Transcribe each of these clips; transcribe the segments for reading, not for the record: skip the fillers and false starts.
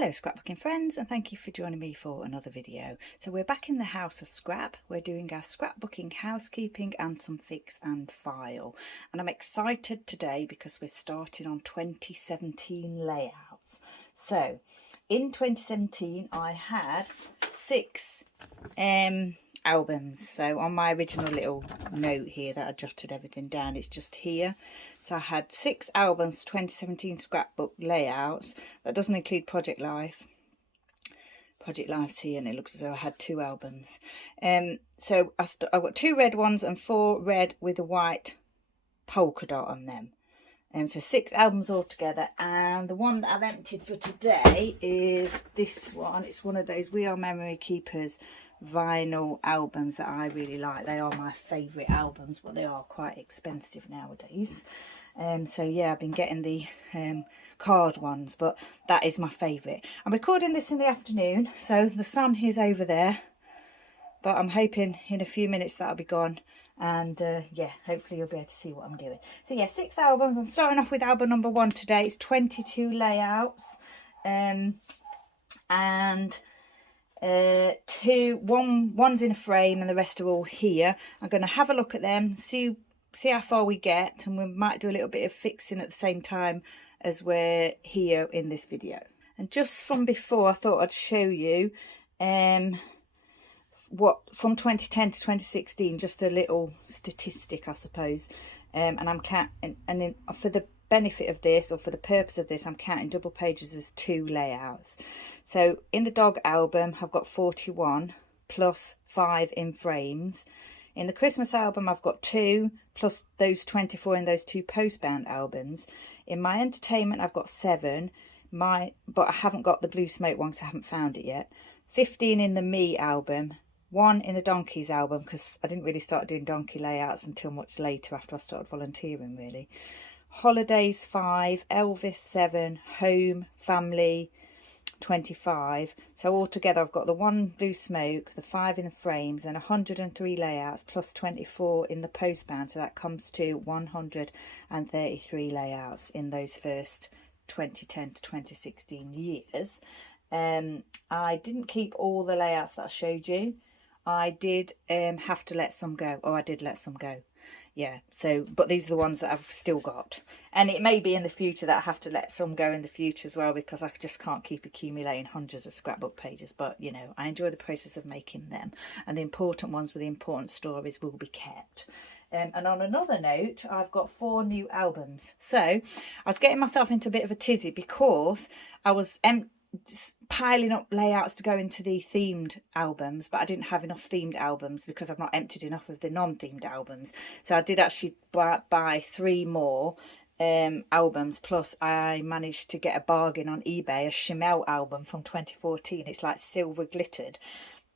Hello scrapbooking friends, and thank you for joining me for another video. So we're back in the house of scrap. We're doing our scrapbooking, housekeeping and some fix and file. And I'm excited today because we're starting on 2017 layouts. So in 2017 I had 6 albums. So on my original little note here that I jotted everything down, it's just here. So I had 6 albums, 2017 scrapbook layouts. That doesn't include Project Life. Project Life's here, and it looks as though I had 2 albums. So I've got 2 red ones and 4 red with a white polka dot on them. So 6 albums altogether, and the one that I've emptied for today is this one. It's one of those We Are Memory Keepers vinyl albums that I really like. They are my favourite albums, but they are quite expensive nowadays. So yeah, I've been getting the card ones, but that is my favourite. I'm recording this in the afternoon, so the sun is over there, but I'm hoping in a few minutes that'll be gone, and yeah, hopefully you'll be able to see what I'm doing. So yeah, 6 albums. I'm starting off with album number 1 today. It's 22 layouts, and one's in a frame and the rest are all here. I'm going to have a look at them, see how far we get, and we might do a little bit of fixing at the same time as we're here in this video. And just from before, I thought I'd show you what from 2010 to 2016, just a little statistic, I suppose. And I'm counting, and for the benefit of this, or for the purpose of this, I'm counting double pages as 2 layouts. So in the dog album I've got 41 plus 5 in frames. In the Christmas album I've got 2 plus those 24 in those 2 postbound albums. In my entertainment I've got 7, but I haven't got the blue smoke one because I haven't found it yet. 15 in the Me album, 1 in the Donkeys album, because I didn't really start doing donkey layouts until much later, after I started volunteering really. Holidays 5, Elvis 7, Home, Family 25. So altogether I've got the 1 blue smoke, the 5 in the frames, and 103 layouts plus 24 in the postbound. So that comes to 133 layouts in those first 2010 to 2016 years. I didn't keep all the layouts that I showed you. I did have to let some go. Oh, I did let some go. Yeah, so, but these are the ones that I've still got, and it may be in the future that I have to let some go in the future as well, because I just can't keep accumulating hundreds of scrapbook pages. But you know, I enjoy the process of making them, and the important ones with the important stories will be kept. And on another note, I've got 4 new albums. So I was getting myself into a bit of a tizzy because I was piling up layouts to go into the themed albums, but I didn't have enough themed albums because I've not emptied enough of the non-themed albums. So I did actually buy 3 more albums, plus I managed to get a bargain on eBay, a Chanel album from 2014. It's like silver glittered.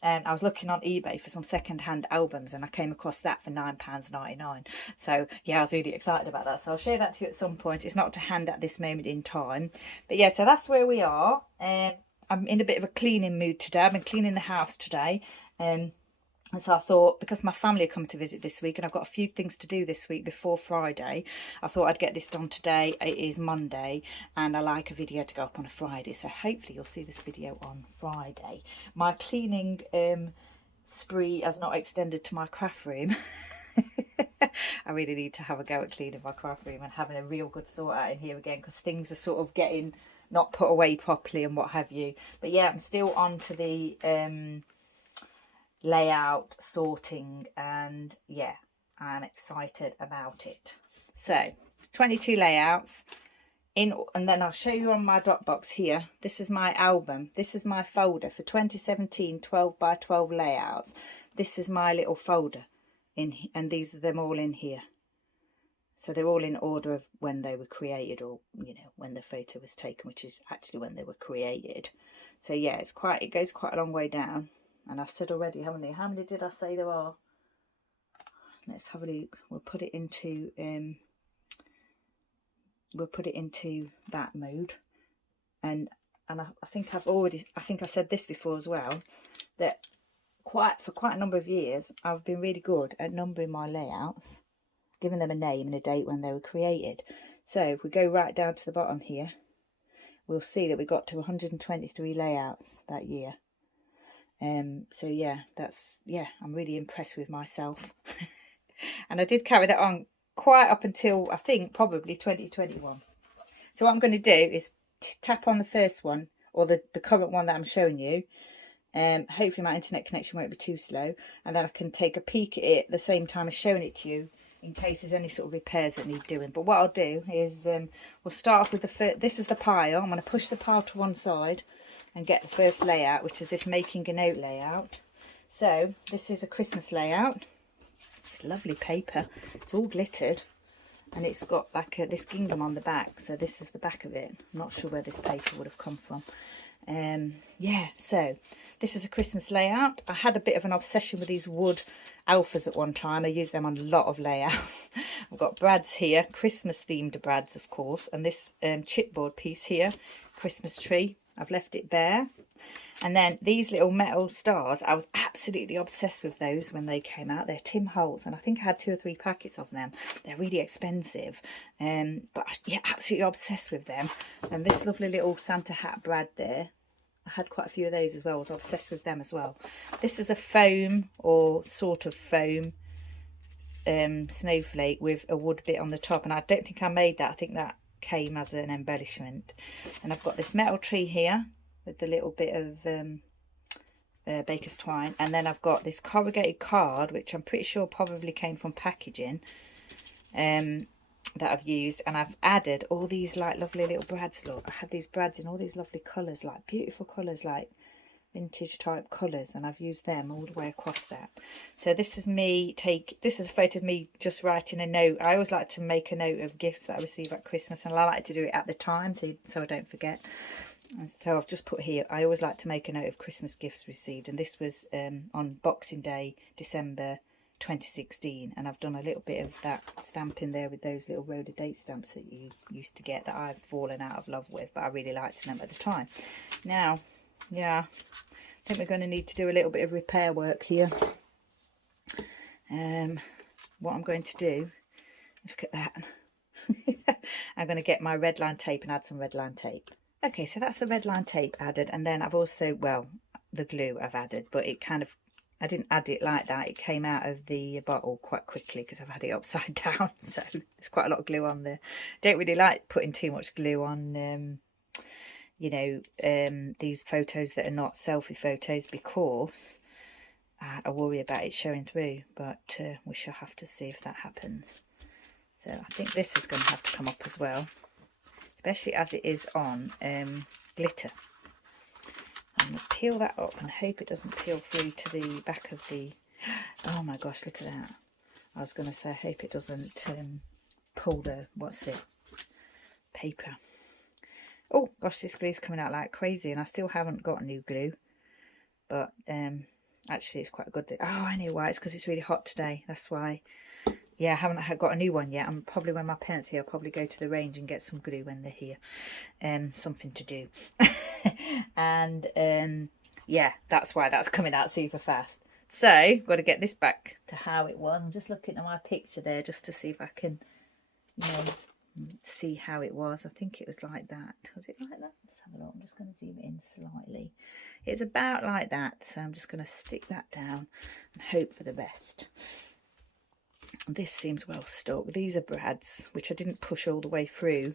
I was looking on eBay for some second-hand albums, and I came across that for £9.99. So yeah, I was really excited about that. So I'll show that to you at some point. It's not to hand at this moment in time, but yeah, so that's where we are. I'm in a bit of a cleaning mood today. I've been cleaning the house today, and so I thought, because my family are coming to visit this week and I've got a few things to do this week before Friday, I thought I'd get this done today. It is Monday, and I like a video to go up on a Friday, so hopefully you'll see this video on Friday. My cleaning spree has not extended to my craft room. I really need to have a go at cleaning my craft room and having a real good sort out in here again, because things are sort of getting not put away properly and what have you. But yeah, I'm still on to the layout sorting, and yeah, I'm excited about it. So 22 layouts in, and then I'll show you on my Dropbox here. This is my album. This is my folder for 2017 12 by 12 layouts. This is my little folder in, and these are them all in here. So they're all in order of when they were created, or you know, when the photo was taken, which is actually when they were created. So yeah, it goes quite a long way down. And I've said already, haven't I? How many did I say there are? Let's have a look. We'll put it into that mode. And I think I said this before as well, that for quite a number of years I've been really good at numbering my layouts, giving them a name and a date when they were created. So if we go right down to the bottom here, we'll see that we got to 123 layouts that year. So yeah, I'm really impressed with myself. And I did carry that on quite up until, I think, probably 2021. So what I'm going to do is tap on the first one, or the current one that I'm showing you. Hopefully my internet connection won't be too slow, and then I can take a peek at it at the same time as showing it to you, in case there's any sort of repairs that need doing. But what I'll do is we'll start off with the first. This is the pile. I'm going to push the pile to one side and get the first layout, which is this making a note layout. So this is a Christmas layout. It's lovely paper. It's all glittered, and it's got like this gingham on the back. So this is the back of it. I'm not sure where this paper would have come from. Yeah, so this is a Christmas layout. I had a bit of an obsession with these wood alphas at one time. I used them on a lot of layouts. I've got brads here, Christmas themed brads, of course, and this chipboard piece here, Christmas tree. I've left it bare. And then these little metal stars, I was absolutely obsessed with those when they came out. They're Tim Holtz, and I think I had 2 or 3 packets of them. They're really expensive, but yeah, absolutely obsessed with them. And this lovely little Santa hat brad there, I had quite a few of those as well. I was obsessed with them as well. This is a foam, or sort of foam, snowflake with a wood bit on the top, and I don't think I made that. I think that came as an embellishment. And I've got this metal tree here with the little bit of baker's twine, and then I've got this corrugated card, which I'm pretty sure probably came from packaging, that I've used, and I've added all these like lovely little brads. Look, I had these brads in all these lovely colours, like beautiful colours, like vintage type colours, and I've used them all the way across that. So this is me this is a photo of me just writing a note. I always like to make a note of gifts that I receive at Christmas, and I like to do it at the time so I don't forget. And so I've just put here, I always like to make a note of Christmas gifts received, and this was on Boxing Day, December 2016, and I've done a little bit of that stamping there with those little roller date stamps that you used to get, that I've fallen out of love with, but I really liked them at the time. Now, yeah, I think we're going to need to do a little bit of repair work here. What I'm going to do, look at that. I'm going to get my red line tape and add some red line tape. Okay, so that's the red line tape added, and then I've also, well, the glue I've added, but it kind of, I didn't add it like that. It came out of the bottle quite quickly because I've had it upside down, so there's quite a lot of glue on there. Don't really like putting too much glue on, you know, these photos that are not selfie photos, because I worry about it showing through, but we shall have to see if that happens. So I think this is going to have to come up as well, especially as it is on glitter. I'm going to peel that up and hope it doesn't peel through to the back of the... Oh my gosh, look at that. I was going to say, I hope it doesn't pull the... What's it? Paper. Oh gosh, this glue's coming out like crazy, and I still haven't got new glue. But actually it's quite good. Oh, I know why. It's because it's really hot today. That's why. Yeah, I haven't got a new one yet. I'm probably, when my parents are here, I'll probably go to the range and get some glue when they're here. Something to do. And yeah, that's why that's coming out super fast. So, got to get this back to how it was. I'm just looking at my picture there just to see if I can, you know, see how it was. I think it was like that. Was it like that? Let's have a look. I'm just going to zoom in slightly. It's about like that. So I'm just going to stick that down and hope for the best. This seems well stuck. These are brads, which I didn't push all the way through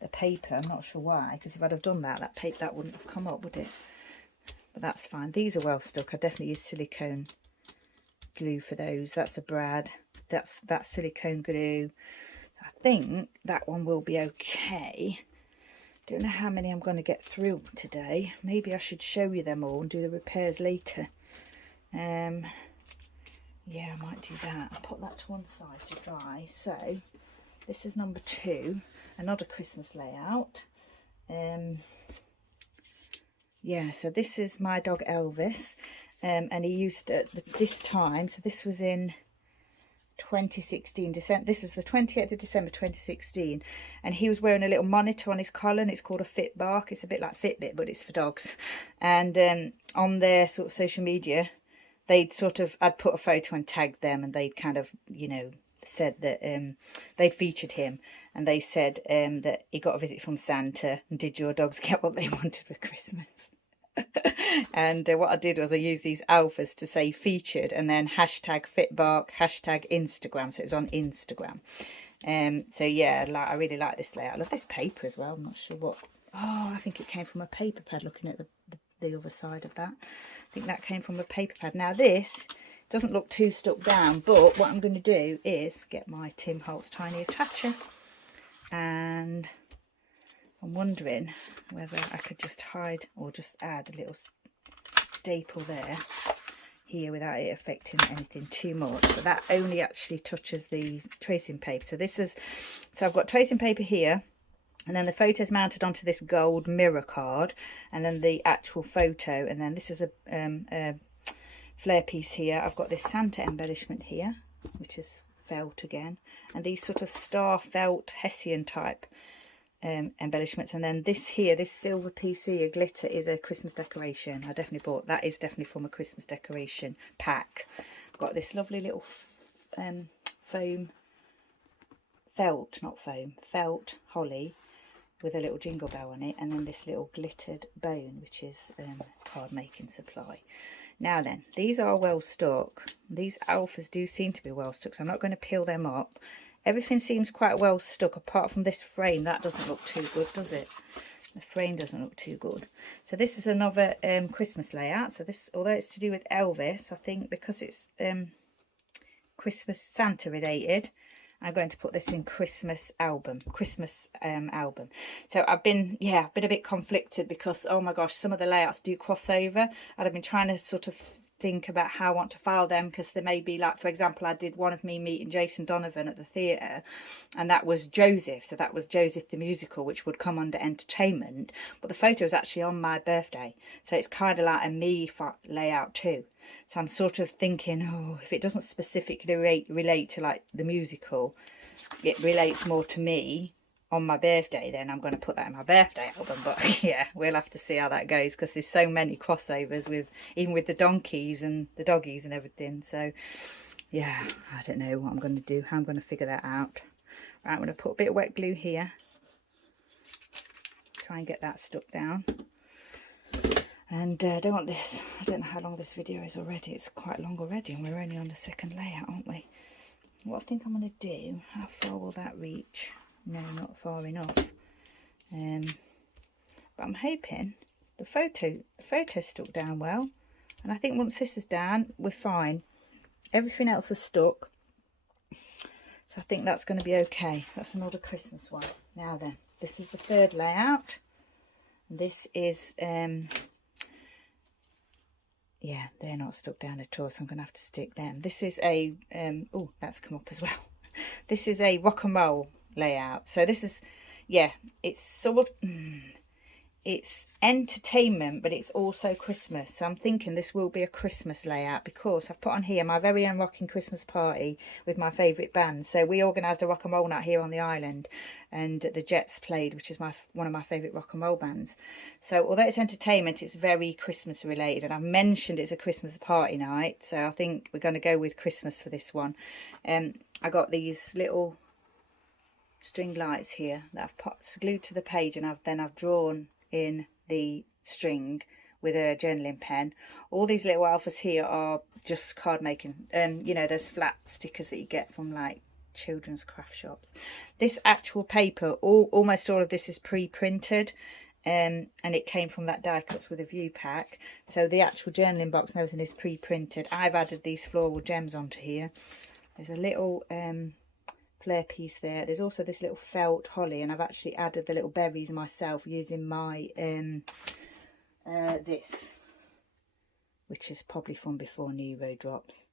the paper. I'm not sure why, because if I'd have done that, that wouldn't have come up, would it? But that's fine. These are well stuck. I definitely use silicone glue for those. That's a brad. That's silicone glue. So I think that one will be okay. Don't know how many I'm going to get through today. Maybe I should show you them all and do the repairs later. Yeah, I might do that. I'll put that to one side to dry. So this is number 2, another Christmas layout. Yeah, so this is my dog Elvis, and he used to, this time, so this was in 2016, December. This is the 28th of December 2016, and he was wearing a little monitor on his collar, and it's called a Fitbark. It's a bit like Fitbit, but it's for dogs. And on their sort of social media, they'd sort of, I'd put a photo and tagged them, and they'd kind of, you know, said that they'd featured him, and they said that he got a visit from Santa, and did your dogs get what they wanted for Christmas? And what I did was I used these alphas to say featured, and then hashtag Fitbark, hashtag Instagram, so it was on Instagram. So yeah, I really like this layout. I love this paper as well. I'm not sure what, oh, I think it came from a paper pad, looking at the other side of that. I think that came from a paper pad. Now this doesn't look too stuck down, but what I'm going to do is get my Tim Holtz tiny attacher, and I'm wondering whether I could just hide or just add a little staple there here without it affecting anything too much. But that only actually touches the tracing paper. So I've got tracing paper here, and then the photo's mounted onto this gold mirror card, and then the actual photo, and then this is a flare piece here. I've got this Santa embellishment here, which is felt again, and these sort of star felt Hessian type embellishments, and then this here, this silver piece here, glitter, is a Christmas decoration. I definitely bought that, is definitely from a Christmas decoration pack. I've got this lovely little foam, felt, not foam, felt holly with a little jingle bell on it, and then this little glittered bone, which is card making supply. Now then, these are well stuck. These alphas do seem to be well stuck, so I'm not going to peel them up. Everything seems quite well stuck, apart from this frame. That doesn't look too good, does it? The frame doesn't look too good. So this is another Christmas layout. So this, although it's to do with Elvis, I think because it's Christmas Santa related, I'm going to put this in Christmas album. So I've been a bit conflicted, because oh my gosh, some of the layouts do cross over, and I've been trying to sort of think about how I want to file them, because there may be, like, for example, I did one of me meeting Jason Donovan at the theatre, and that was Joseph, so that was Joseph the musical, which would come under entertainment, but the photo is actually on my birthday, so it's kind of like a me layout too. So I'm sort of thinking, oh, if it doesn't specifically relate to like the musical, it relates more to me on my birthday, then I'm going to put that in my birthday album. But yeah, we'll have to see how that goes, because there's so many crossovers with, even with the donkeys and the doggies and everything. So yeah, I don't know what I'm going to do, how I'm going to figure that out. Right, I'm going to put a bit of wet glue here, try and get that stuck down. And I don't want this, I don't know how long this video is already. It's quite long already, and we're only on the second layout, aren't we? What I think I'm going to do, how far will that reach? No, not far enough. But I'm hoping the photo stuck down well, and I think once this is down, we're fine. Everything else is stuck, so I think that's going to be okay. That's another Christmas one. Now then, this is the third layout. This is yeah, they're not stuck down at all, so I'm going to have to stick them. This is a oh, that's come up as well. This is a rock and roll layout. So this is, yeah, it's sort of it's entertainment, but it's also Christmas. So I'm thinking this will be a Christmas layout, because I've put on here my very own rocking Christmas party with my favourite band. So we organised a rock and roll night here on the island, and the Jets played, which is one of my favourite rock and roll bands. So although it's entertainment, it's very Christmas related, and I've mentioned it's a Christmas party night, so I think we're going to go with Christmas for this one. I got these little string lights here that I've glued to the page, and I've drawn in the string with a journaling pen. All these little alphas here are just card making, you know, those flat stickers that you get from like children's craft shops. This actual paper, almost all of this is pre-printed, and it came from that Die Cuts with a View pack. So the actual journaling box and everything is pre-printed. I've added these floral gems onto here. There's a little flare piece there. There's also this little felt holly, and I've actually added the little berries myself using my this, which is probably from before Nero drops.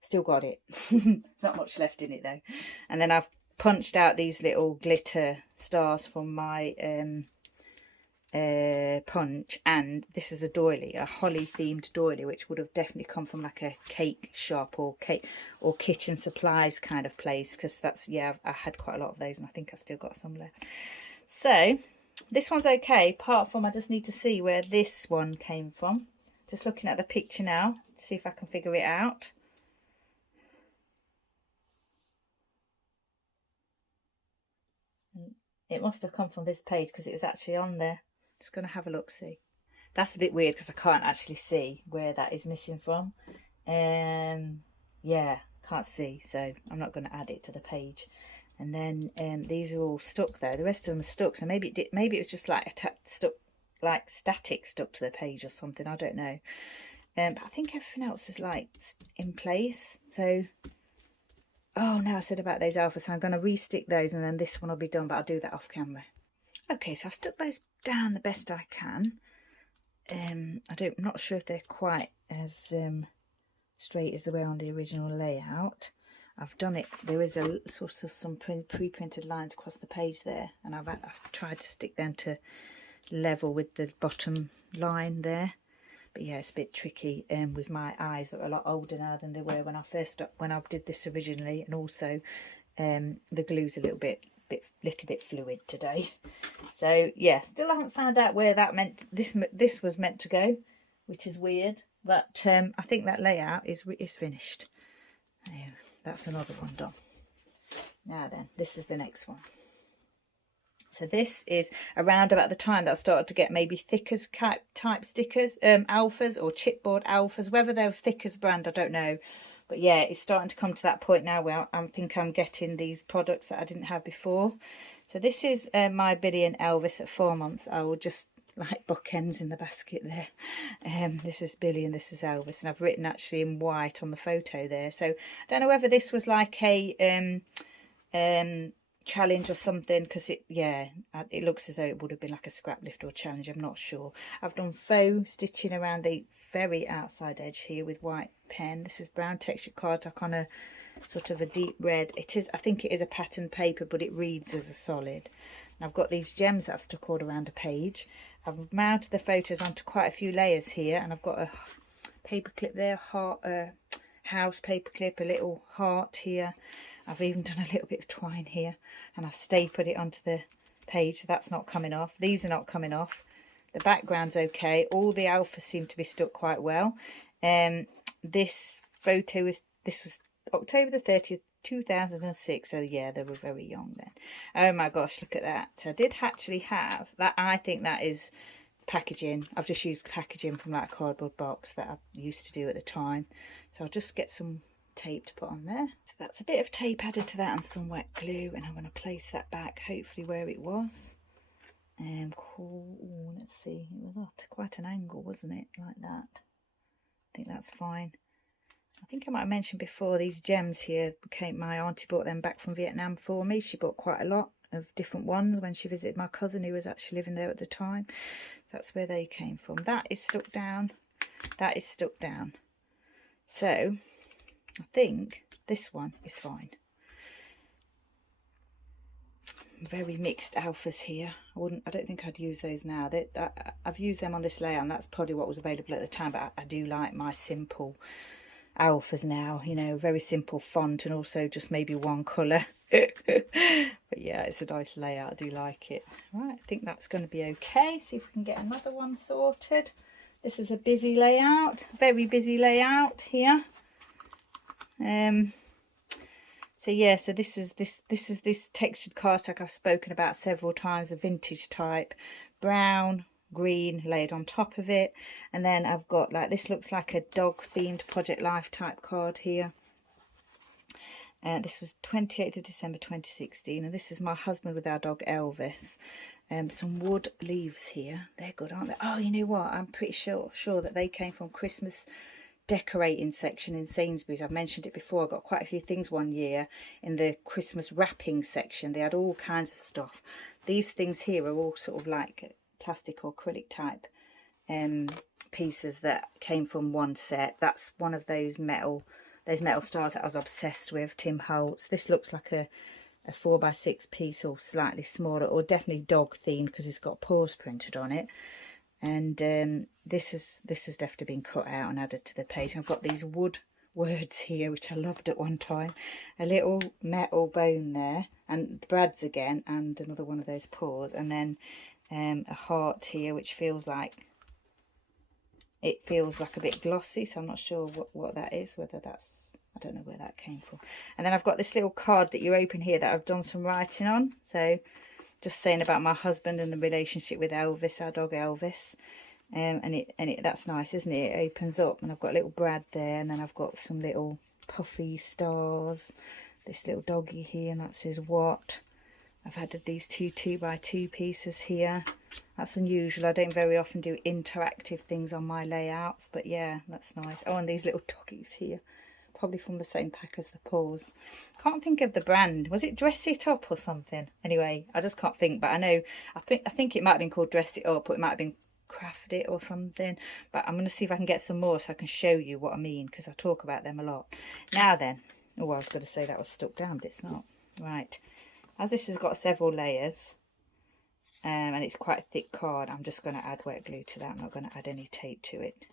Still got it. There's not much left in it though. And then I've punched out these little glitter stars from my punch, and this is a doily, a holly themed doily, which would have definitely come from like a cake shop or kitchen supplies kind of place, because that's, yeah, I had quite a lot of those, and I think I still got some left. So this one's okay, apart from I just need to see where this one came from. Just looking at the picture now to see if I can figure it out. It must have come from this page because it was actually on there. Just going to have a look, see. That's a bit weird because I can't actually see where that is missing from. Yeah, can't see, so I'm not going to add it to the page. And then these are all stuck though. The rest of them are stuck, so maybe it was just like stuck, like static stuck to the page or something. I don't know. But I think everything else is like in place. So, oh no, I said about those alphas, so I'm going to re-stick those, and then this one will be done. But I'll do that off camera. Okay, so I've stuck those down the best I can. I'm not sure if they're quite as straight as they were on the original layout. I've done it, there is a sort of some pre-printed lines across the page there, and I've tried to stick them to level with the bottom line there. But yeah, it's a bit tricky with my eyes that are a lot older now than they were when I did this originally, and also the glue's a little bit fluid today. So yeah, still haven't found out where that this was meant to go, which is weird. But I think that layout is finished. That's another one done. Now then, this is the next one. So this is around about the time that I started to get maybe Thickers type stickers, alphas or chipboard alphas. Whether they're Thickers brand, I don't know. But yeah, it's starting to come to that point now where I think I'm getting these products that I didn't have before. So this is my Billy and Elvis at 4 months. I will just like bookends in the basket there. This is Billy and this is Elvis, and I've written actually in white on the photo there. So I don't know whether this was like a challenge or something, because it looks as though it would have been like a scrap lift or challenge. I'm not sure. I've done faux stitching around the very outside edge here with white pen. This is brown textured cardstock on a sort of a deep red. I think it is a pattern paper, but it reads as a solid. And I've got these gems that I've stuck all around a page. I've mounted the photos onto quite a few layers here, and I've got a paper clip there, house paper clip, a little heart here. I've even done a little bit of twine here, and I've stapled it onto the page, so that's not coming off. These are not coming off. The background's okay. All the alphas seem to be stuck quite well. This photo was October the 30th, 2006. So yeah, they were very young then. Oh my gosh, look at that. So I did actually have that. I think that is packaging. I've just used packaging from that cardboard box that I used to do at the time. So I'll just get some tape to put on there. So that's a bit of tape added to that and some wet glue, and I'm going to place that back hopefully where it was. Cool. Ooh, let's see, it was at quite an angle, wasn't it, like that? I think that's fine. I think I might have mentioned before, these gems here my auntie bought them back from Vietnam for me. She bought quite a lot of different ones when she visited my cousin who was actually living there at the time. That's where they came from. That is stuck down. That is stuck down. So I think this one is fine. Very mixed alphas here. I don't think I'd use those now. I've used them on this layout, and that's probably what was available at the time, but I do like my simple alphas now, you know, very simple font, and also just maybe one colour. But yeah, it's a nice layout. I do like it. Right, I think that's going to be okay. See if we can get another one sorted. This is a busy layout, very busy layout here. So yeah, so this is this textured cardstock I've spoken about several times, a vintage type, brown, green laid on top of it. And then I've got like, this looks like a dog themed Project Life type card here. This was 28th of December 2016, and this is my husband with our dog Elvis. Some wood leaves here. They're good, aren't they? Oh, you know what? I'm pretty sure that they came from Christmas decorating section in Sainsbury's. I've mentioned it before. I got quite a few things one year in the Christmas wrapping section. They had all kinds of stuff. These things here are all sort of like plastic or acrylic type pieces that came from one set. That's one of those metal stars that I was obsessed with, Tim Holtz. This looks like a 4x6 piece, or slightly smaller, or definitely dog themed because it's got paws printed on it. And this has definitely been cut out and added to the page. I've got these wood words here, which I loved at one time. A little metal bone there, and Brad's again, and another one of those paws, and then a heart here, which feels like a bit glossy. So I'm not sure what that is. Whether that's, I don't know where that came from. And then I've got this little card that you open here that I've done some writing on. So just saying about my husband and the relationship with Elvis, our dog Elvis. And that's nice, isn't it? It opens up, and I've got a little Brad there, and then I've got some little puffy stars. This little doggy here, and that's his Watt. I've added these 2x2 pieces here. That's unusual. I don't very often do interactive things on my layouts, but yeah, that's nice. Oh, and these little doggies here, probably from the same pack as the paws. Can't think of the brand. Was it Dress It Up or something? Anyway, I just can't think, but I know, I think it might have been called Dress It Up, or it might have been Craft It or something. But I'm going to see if I can get some more so I can show you what I mean, because I talk about them a lot. Now then, oh, I was going to say that was stuck down, but it's not. Right, as this has got several layers, and it's quite a thick card, I'm just going to add wet glue to that. I'm not going to add any tape to it,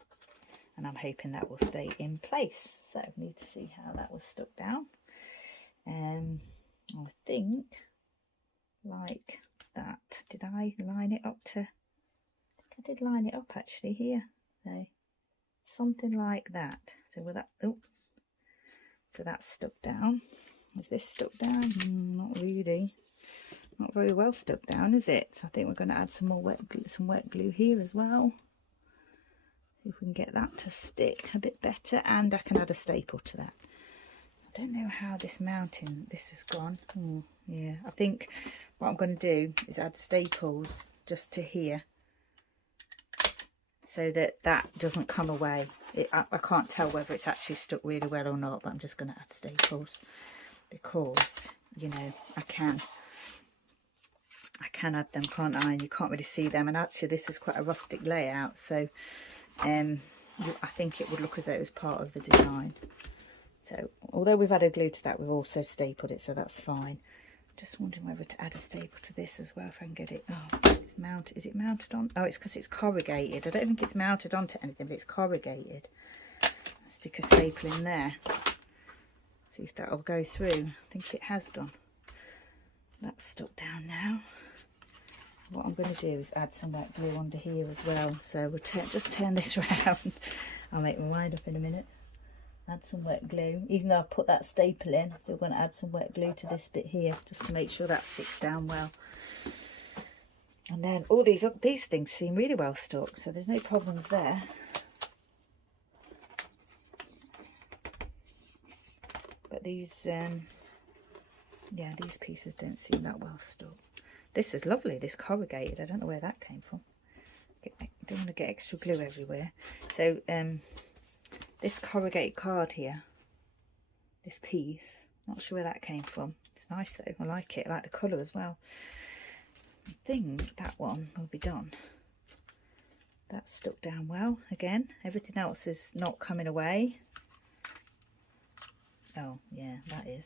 and I'm hoping that will stay in place. So I need to see how that was stuck down. I think like that. Did I line it up to? I did line it up actually here. So something like that. So with that, oh, so that's stuck down. Is this stuck down? Not really. Not very well stuck down, is it? So I think we're going to add some more wet glue here as well. See if we can get that to stick a bit better, and I can add a staple to that. I don't know how this has gone. Oh, yeah, I think what I'm going to do is add staples just to here, so that doesn't come away. I can't tell whether it's actually stuck really well or not, but I'm just going to add staples because, you know, I can add them, can't I? And you can't really see them, and actually this is quite a rustic layout, so I think it would look as though it was part of the design. So although we've added glue to that, we've also stapled it, so that's fine. Just wondering whether to add a staple to this as well, if I can get it. Oh, it's mounted. Is it mounted on? Oh, it's because it's corrugated. I don't think it's mounted onto anything, but it's corrugated. I'll stick a staple in there. See if that'll go through. I think it has done. That's stuck down now. What I'm going to do is add some wet glue under here as well. So we'll just turn this around. I'll make my mind up in a minute. Add some wet glue, even though I've put that staple in. So we're going to add some wet glue to this bit here, just to make sure that sticks down well. And then all these things seem really well stuck, so there's no problems there. But these, yeah, these pieces don't seem that well stuck. This is lovely, this corrugated. I don't know where that came from. I don't want to get extra glue everywhere. So this corrugated card here, this piece, not sure where that came from. It's nice though, I like it. I like the colour as well. I think that one will be done. That's stuck down well. Again, everything else is not coming away. Oh yeah, that is.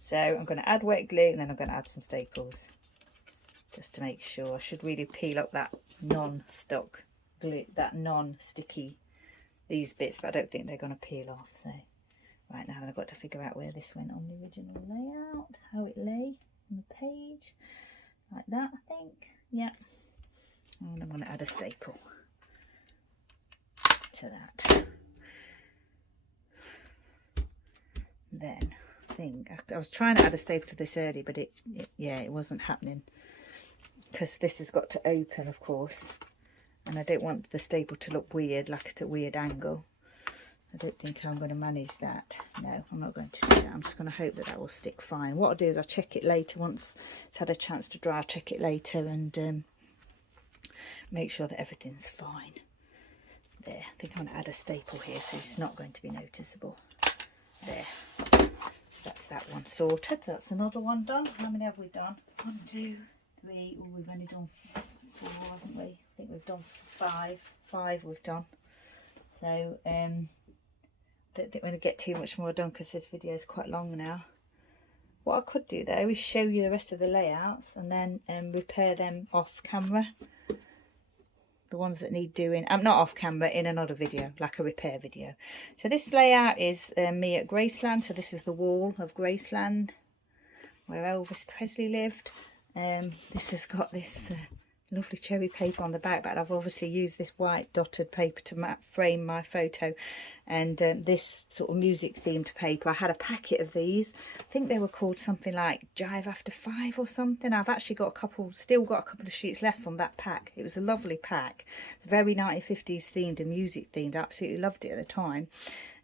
So I'm going to add wet glue, and then I'm going to add some staples just to make sure. I should really peel up that non-stuck glue, that non-sticky, these bits, but I don't think they're going to peel off. So right now I've got to figure out where this went on the original layout, how it lay on the page, like that I think. Yeah, and I'm going to add a staple to that. Then I was trying to add a staple to this early, but it wasn't happening, because this has got to open, of course, and I don't want the staple to look weird, like at a weird angle. I don't think I'm going to manage that. No, I'm not going to do that. I'm just going to hope that that will stick fine. What I'll do is I'll check it later once it's had a chance to dry. I'll check it later and make sure that everything's fine. There, I think I'm going to add a staple here, so it's not going to be noticeable. There. That's that one sorted. That's another one done. How many have we done? 1, 2, 3. Oh, we've only done 4, haven't we? I think we've done 5. 5 we've done. So don't think we're going to get too much more done, because this video is quite long now. What I could do though is show you the rest of the layouts and then repair them off camera. The ones that need doing, not off camera, in another video, like a repair video. So this layout is me at Graceland. So this is the wall of Graceland, where Elvis Presley lived. This has got this lovely cherry paper on the back, but I've obviously used this white dotted paper to frame my photo, and this sort of music themed paper. I had a packet of these. I think they were called something like Jive After 5 or something. I've actually got a couple, still got a couple of sheets left from that pack. It was a lovely pack. It's very 1950s themed and music themed. I absolutely loved it at the time,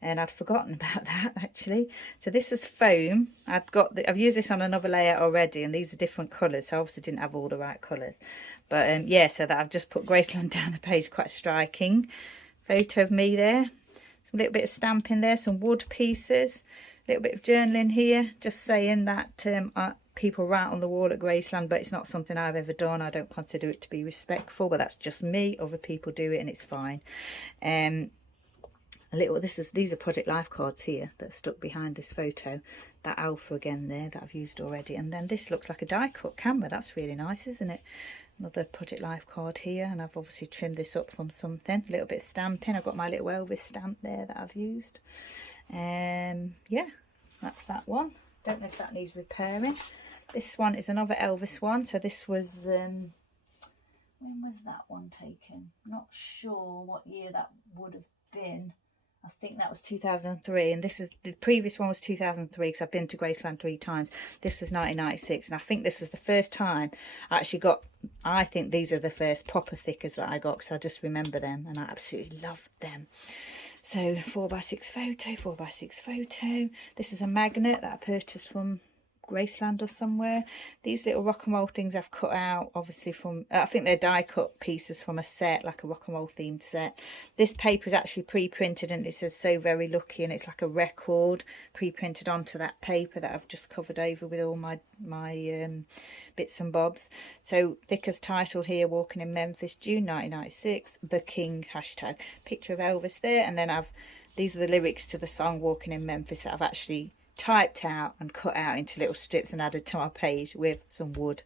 and I'd forgotten about that actually. So this is foam. I've used this on another layout already, and these are different colours, so I obviously didn't have all the right colours. But yeah, so that I've just put Graceland down the page, quite striking. Photo of me there. Some little bit of stamping there, some wood pieces, a little bit of journaling here, just saying that people write on the wall at Graceland, but it's not something I've ever done. I don't consider it to be respectful, but that's just me. Other people do it and it's fine. These are Project Life cards here that are stuck behind this photo. That alpha again there that I've used already, and then this looks like a die cut camera. That's really nice, isn't it? Another Project Life card here, and I've obviously trimmed this up from something. A little bit of stamping. I've got my little Elvis stamp there that I've used. Yeah, that's that one. Don't know if that needs repairing. This one is another Elvis one. So this was when was that one taken? Not sure what year that would have been. I think that was 2003, and this is the previous one was 2003 because I've been to Graceland 3 times. This was 1996, and I think this was the first time I actually got. I think these are the first proper thickers that I got, because I just remember them and I absolutely loved them. So 4x6 photo, 4x6 photo. This is a magnet that I purchased from Graceland or somewhere. These little rock and roll things I've cut out, obviously from I think they're die cut pieces from a set, like a rock and roll themed set. This paper is actually pre-printed, and it says "So Very Lucky," and it's like a record pre-printed onto that paper that I've just covered over with all my bits and bobs. So Thicker's title here, Walking in Memphis, June 1996, The King hashtag. Picture of Elvis there, and then these are the lyrics to the song Walking in Memphis that I've actually typed out and cut out into little strips and added to my page with some wood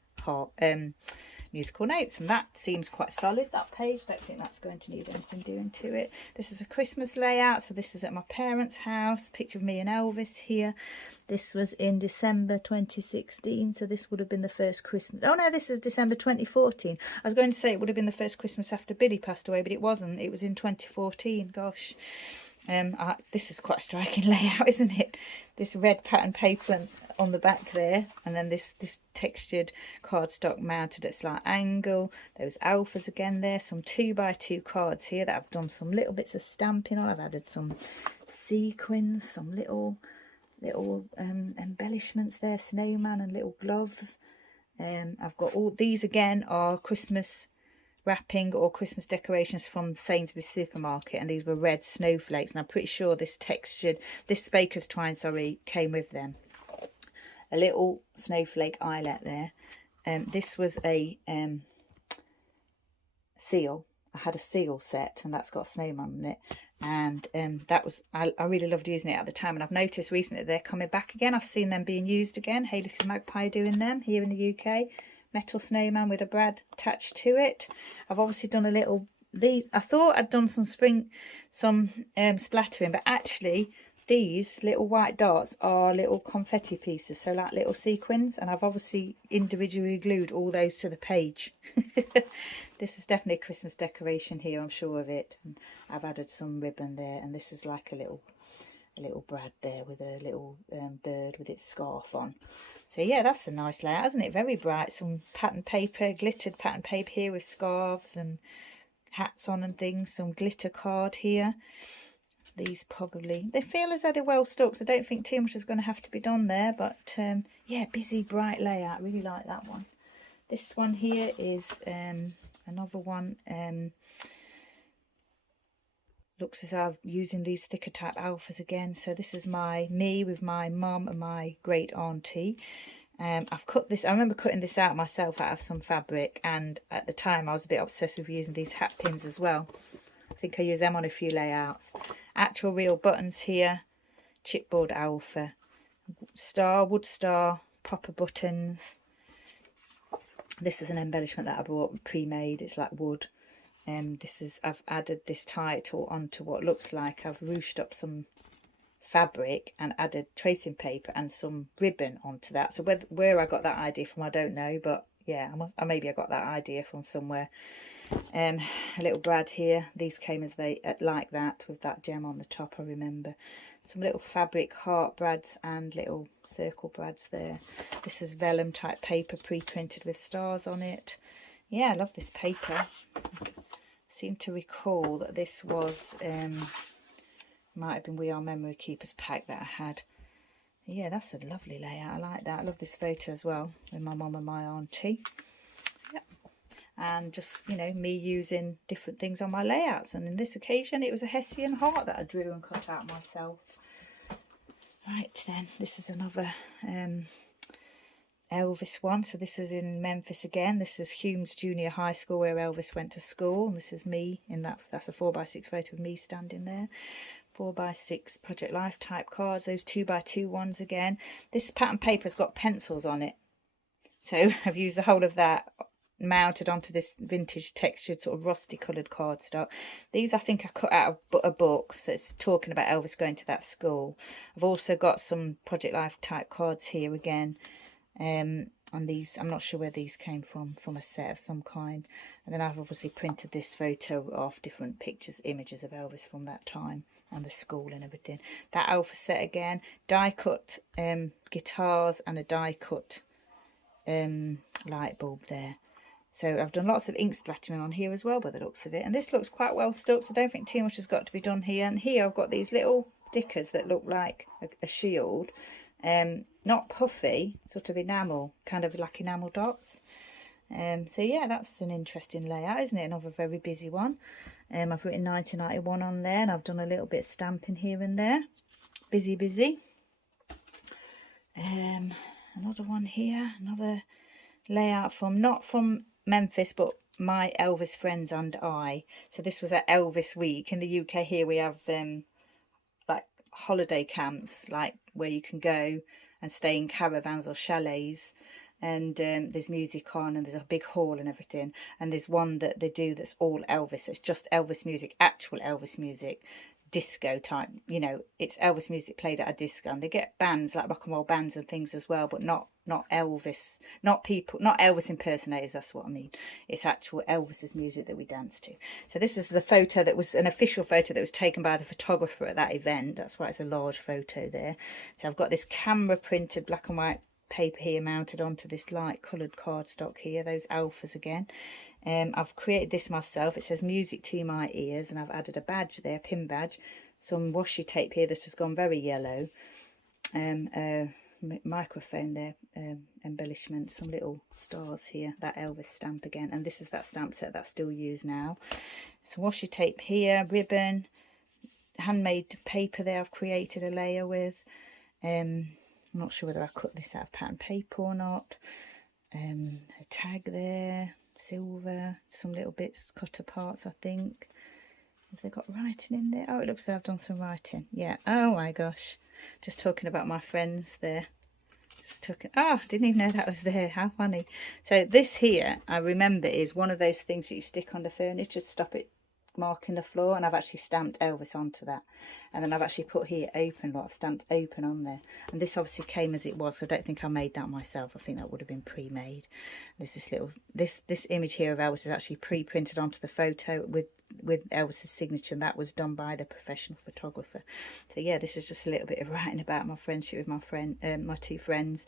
musical notes, and that seems quite solid, that page. Don't think that's going to need anything doing to it. This is a Christmas layout, so this is at my parents' house. Picture of me and Elvis here. This was in December 2016, so this would have been the first Christmas. Oh no, this is December 2014. I was going to say it would have been the first Christmas after Billy passed away, but it wasn't. It was in 2014. Gosh. This is quite a striking layout, isn't it? This red pattern paper on the back there, and then this textured cardstock mounted at slight angle. Those alphas again there, some 2x2 cards here that I've done some little bits of stamping on. I've added some sequins, some little embellishments there, snowman and little gloves. I've got all these again are Christmas wrapping or Christmas decorations from Sainsbury's supermarket, and these were red snowflakes, and I'm pretty sure this baker's twine, sorry, came with them. A little snowflake eyelet there. This was a seal. I had a seal set, and that's got a snowman on it, and that was I really loved using it at the time, and I've noticed recently they're coming back again. I've seen them being used again. Hey Little Magpie doing them here in the UK. Metal snowman with a brad attached to it. I've obviously done a little I thought I'd done some splattering, but actually these little white dots are little confetti pieces, so like little sequins, and I've obviously individually glued all those to the page. This is definitely a Christmas decoration here, I'm sure of it. And I've added some ribbon there, and this is like a little brad there with a little bird with its scarf on. So yeah, that's a nice layout, isn't it? Very bright. Some pattern paper, glittered pattern paper here with scarves and hats on and things. Some glitter card here. These they feel as though they're well stuck, so I don't think too much is going to have to be done there. But yeah, busy, bright layout. Really like that one. This one here is another one. Looks as though I'm using these thicker type alphas again. So this is me with my mum and my great auntie. I've cut this. I remember cutting this out myself out of some fabric, and at the time I was a bit obsessed with using these hat pins as well. I think I used them on a few layouts. Actual real buttons here. Chipboard alpha. Wood star, proper buttons. This is an embellishment that I bought pre-made. It's like wood. I've added this title onto what looks like I've ruched up some fabric and added tracing paper and some ribbon onto that. So where I got that idea from, I don't know, but yeah, maybe I got that idea from somewhere. A little brad here. These came as they like that, with that gem on the top, I remember. Some little fabric heart brads and little circle brads there. This is vellum type paper, pre-printed with stars on it. Yeah, I love this paper. I seem to recall that this was might have been We Are Memory Keepers pack that I had. Yeah, that's a lovely layout. I like that. I love this photo as well, with my mum and my auntie. Yep. And just, you know, me using different things on my layouts. And in this occasion, it was a Hessian heart that I drew and cut out myself. Right then, this is another Elvis one. So this is in Memphis again. This is Humes Junior High School, where Elvis went to school. And this is me in that. That's a 4x6 photo of me standing there. 4x6 Project Life type cards. Those 2x2 ones again. This pattern paper's got pencils on it. So I've used the whole of that mounted onto this vintage textured sort of rusty coloured cardstock. These I think I cut out of a book, so it's talking about Elvis going to that school. I've also got some Project Life type cards here again, and these, I'm not sure where these came from a set of some kind. And then I've obviously printed this photo off, different pictures, images of Elvis from that time and the school and everything. That alpha set again, die cut guitars and a die cut light bulb there. So I've done lots of ink splattering on here as well by the looks of it. And this looks quite well stuck, so I don't think too much has got to be done here. And here I've got these little stickers that look like a shield. Not puffy, sort of enamel, kind of like enamel dots. So yeah, that's an interesting layout, isn't it? Another very busy one. I've written 1991 on there, and I've done a little bit of stamping here and there. Busy, busy. Another one here, another layout from, not from Memphis, but my Elvis friends and I. So this was at Elvis week. In the UK here we have like holiday camps, like where you can go and stay in caravans or chalets, and there's music on, and there's a big hall and everything. And there's one that they do that's all Elvis. It's just Elvis music, actual Elvis music, disco type, you know, it's Elvis music played at a disco. And they get bands like rock and roll bands and things as well, but not Elvis, not Elvis impersonators, that's what I mean. It's actual Elvis's music that we dance to. So this is the photo that was an official photo that was taken by the photographer at that event. That's why it's a large photo there. So I've got this camera printed black and white paper here mounted onto this light coloured cardstock here, those alphas again. I've created this myself. It says music to my ears, and I've added a badge there, pin badge, some washi tape here that has gone very yellow, microphone there, embellishment, some little stars here, that Elvis stamp again, and this is that stamp set that's still used now. Some washi tape here, ribbon, handmade paper there I've created a layer with. I'm not sure whether I cut this out of pattern paper or not. A tag there, silver, some little bits cut apart, I think. Have they got writing in there? Oh, it looks like I've done some writing. Yeah. Oh my gosh. Just talking about my friends there. Just talking. Oh, didn't even know that was there. How funny. So this here, I remember, is one of those things that you stick on the furniture to stop it marking the floor, and I've actually stamped Elvis onto that. And then I've actually put here open, I've stamped open on there. And this obviously came as it was, so I don't think I made that myself. I think that would have been pre-made. There's this little, this image here of Elvis is actually pre-printed onto the photo with Elvis's signature, and that was done by the professional photographer. So yeah, this is just a little bit of writing about my friendship with my two friends,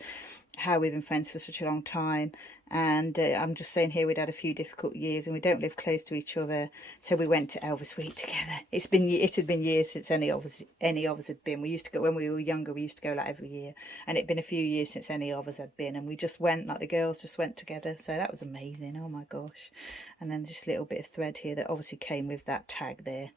how we've been friends for such a long time. And I'm just saying here, we'd had a few difficult years, and we don't live close to each other, so we went to Elvis Week together. It had been years since any of us had been. We used to go when we were younger. We used to go like every year, and it'd been a few years since any of us had been, and we just went, like the girls just went together. So that was amazing. Oh my gosh. And then this little bit of thread here that obviously came with that tag there.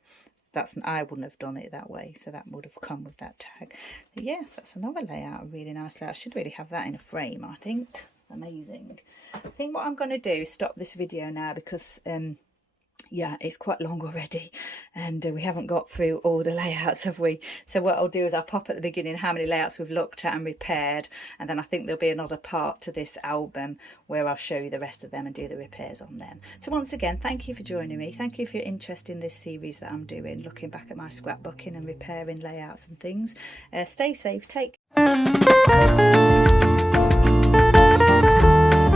I wouldn't have done it that way, so that would have come with that tag. But yes, that's another layout, a really nice layout. I should really have that in a frame, I think. Amazing. I think what I'm going to do is stop this video now, because yeah, it's quite long already, and we haven't got through all the layouts, have we? So what I'll do is I'll pop at the beginning how many layouts we've looked at and repaired, and then I think there'll be another part to this album where I'll show you the rest of them and do the repairs on them. So once again, thank you for joining me. Thank you for your interest in this series that I'm doing, looking back at my scrapbooking and repairing layouts and things. Stay safe, take care.